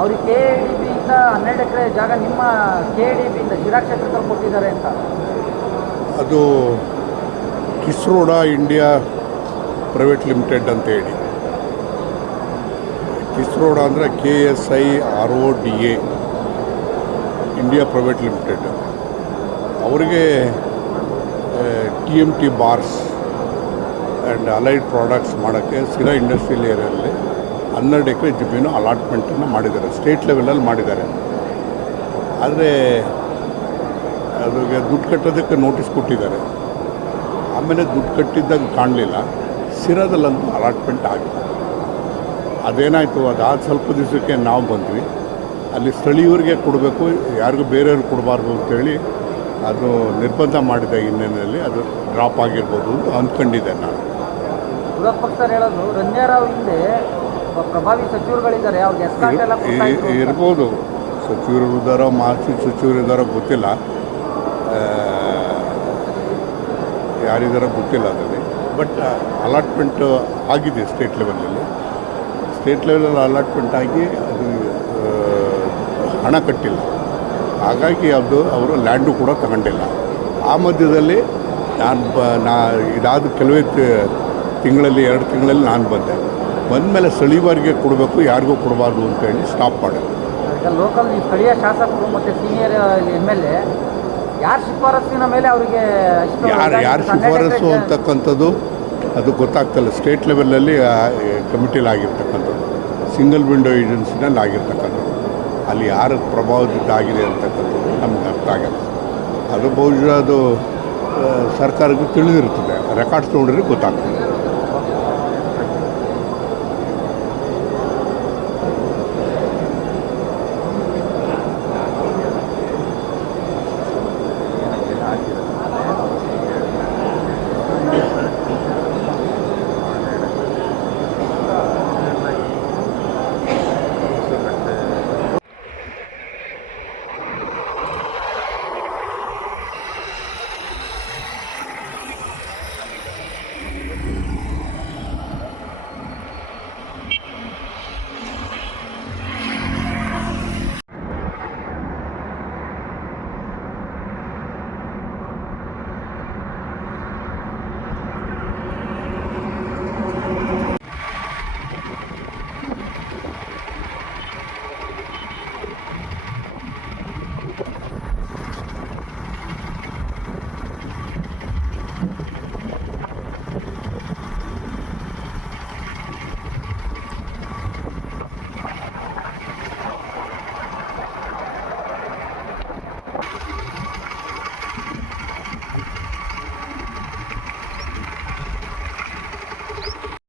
ಅವ್ರಿಗೆ K D ಬಿಯಿಂದ 12 ಎಕರೆ ಜಾಗ ನಿಮ್ಮ ಕೆ ಡಿ ಬಿಯಿಂದ ಶಿರಾ ಕ್ಷೇತ್ರದಲ್ಲಿ ಕೊಟ್ಟಿದ್ದಾರೆ ಅಂತ. ಅದು ಕಿಸ್ರೋಡ ಇಂಡಿಯಾ ಪ್ರೈವೇಟ್ ಲಿಮಿಟೆಡ್ ಅಂತ ಹೇಳಿ. ಕಿಸ್ರೋಡ ಅಂದರೆ KSIRODA ಇಂಡಿಯಾ ಪ್ರೈವೇಟ್ ಲಿಮಿಟೆಡ್. ಅವರಿಗೆ TMT bars and allied products ಮಾಡೋಕ್ಕೆ ಸಿರಾ ಇಂಡಸ್ಟ್ರಿಯಲ್ ಏರಿಯಲ್ಲಿ 12 ಎಕರೆ ಜಮೀನು ಅಲಾಟ್ಮೆಂಟನ್ನು ಮಾಡಿದ್ದಾರೆ, ಸ್ಟೇಟ್ ಲೆವೆಲಲ್ಲಿ ಮಾಡಿದ್ದಾರೆ. ಆದರೆ ಅದಕ್ಕೆ ದುಡ್ಡು ಕಟ್ಟೋದಕ್ಕೆ ನೋಟಿಸ್ ಕೊಟ್ಟಿದ್ದಾರೆ. ಆಮೇಲೆ ದುಡ್ಡು ಕಟ್ಟಿದ್ದಾಗ ಕಾಣಲಿಲ್ಲ. ಸಿರಾದಲ್ಲಂತೂ ಅಲಾಟ್ಮೆಂಟ್ ಆಗಿದೆ. ಅದೇನಾಯಿತು, ಅದಾದ ಸ್ವಲ್ಪ ದಿವಸಕ್ಕೆ ನಾವು ಬಂದ್ವಿ. ಅಲ್ಲಿ ಸ್ಥಳೀಯರಿಗೆ ಕೊಡಬೇಕು, ಯಾರಿಗೂ ಬೇರೆಯವ್ರಿಗೆ ಕೊಡಬಾರ್ದು ಅಂತೇಳಿ ಅದು ನಿರ್ಬಂಧ ಮಾಡಿದ ಹಿನ್ನೆಲೆಯಲ್ಲಿ ಅದು ಡ್ರಾಪ್ ಆಗಿರ್ಬೋದು ಅಂತ ಅಂದ್ಕೊಂಡಿದ್ದೆ ನಾನು. ವಿರೋಧ ಪಕ್ಷದವ್ರು ಹೇಳೋದು ರಂಜಾರಾವ್ ಹಿಂದೆ ಪ್ರಭಾವಿ ಸಚಿವರುಗಳಿದ್ದಾರೆ, ಅವ್ರಿಗೆ ಎಸ್ಕಾರ್ಟ್ ಎಲ್ಲ ಕೊಡ್ತಾ ಇದ್ರು ಅಂತ. ಇರ್ಬೋದು, ಸಚಿವರು ಇದ್ದಾರೋ ಮಾಜಿ ಸಚಿವರು ಇದ್ದಾರೋ ಗೊತ್ತಿಲ್ಲ, ಯಾರಿದ್ದಾರೋ ಗೊತ್ತಿಲ್ಲ ಅದರಲ್ಲಿ. ಬಟ್ ಅಲಾಟ್ಮೆಂಟ್ ಆಗಿದೆ ಸ್ಟೇಟ್ ಲೆವೆಲಲ್ಲಿ. ಸ್ಟೇಟ್ ಲೆವೆಲಲ್ಲಿ ಅಲಾಟ್ಮೆಂಟ್ ಆಗಿ ಅದು ಹಣ ಕಟ್ಟಿಲ್ಲ. ಹಾಗಾಗಿ ಅದು ಅವರು ಲ್ಯಾಂಡು ಕೂಡ ತಗೊಂಡಿಲ್ಲ. ಆ ಮಧ್ಯದಲ್ಲಿ ಇದಾದ ಕೆಲವೇ ತಿಂಗಳಲ್ಲಿ 2 ತಿಂಗಳಲ್ಲಿ ನಾನು ಬಂದಮೇಲೆ ಸ್ಥಳೀಯರಿಗೆ ಕೊಡಬೇಕು, ಯಾರಿಗೂ ಕೊಡಬಾರ್ದು ಅಂತೇಳಿ ಸ್ಟಾಪ್ ಮಾಡಿದೆ. ಈಗ ಲೋಕಲ್ ಸ್ಥಳೀಯ ಶಾಸಕರು ಮತ್ತು ಸೀನಿಯರ್ MLA ಯಾರ ಶಿಫಾರಸ್ಸಿನ ಮೇಲೆ ಅವರಿಗೆ ಯಾರು ಶಿಫಾರಸು ಅಂತಕ್ಕಂಥದ್ದು ಅದು ಗೊತ್ತಾಗ್ತಲ್ಲ. ಸ್ಟೇಟ್ ಲೆವೆಲಲ್ಲಿ ಕಮಿಟಿಲಿ ಆಗಿರ್ತಕ್ಕಂಥದ್ದು, ಸಿಂಗಲ್ ವಿಂಡೋ ಏಜೆನ್ಸಿನಲ್ಲಿ ಆಗಿರ್ತಕ್ಕಂಥದ್ದು. ಅಲ್ಲಿ ಯಾರ ಪ್ರಭಾವದಿಂದ ಆಗಿದೆ ಅಂತಕ್ಕಂಥದ್ದು ನಮ್ಗೆ ಅರ್ಥ ಆಗಲ್ಲ. ಅದು ಬಹುಶಃ ಅದು ಸರ್ಕಾರಕ್ಕೆ ತಿಳಿದಿರ್ತದೆ, ರೆಕಾರ್ಡ್ಸ್ ನೋಡಿದ್ರೆ ಗೊತ್ತಾಗ್ತದೆ.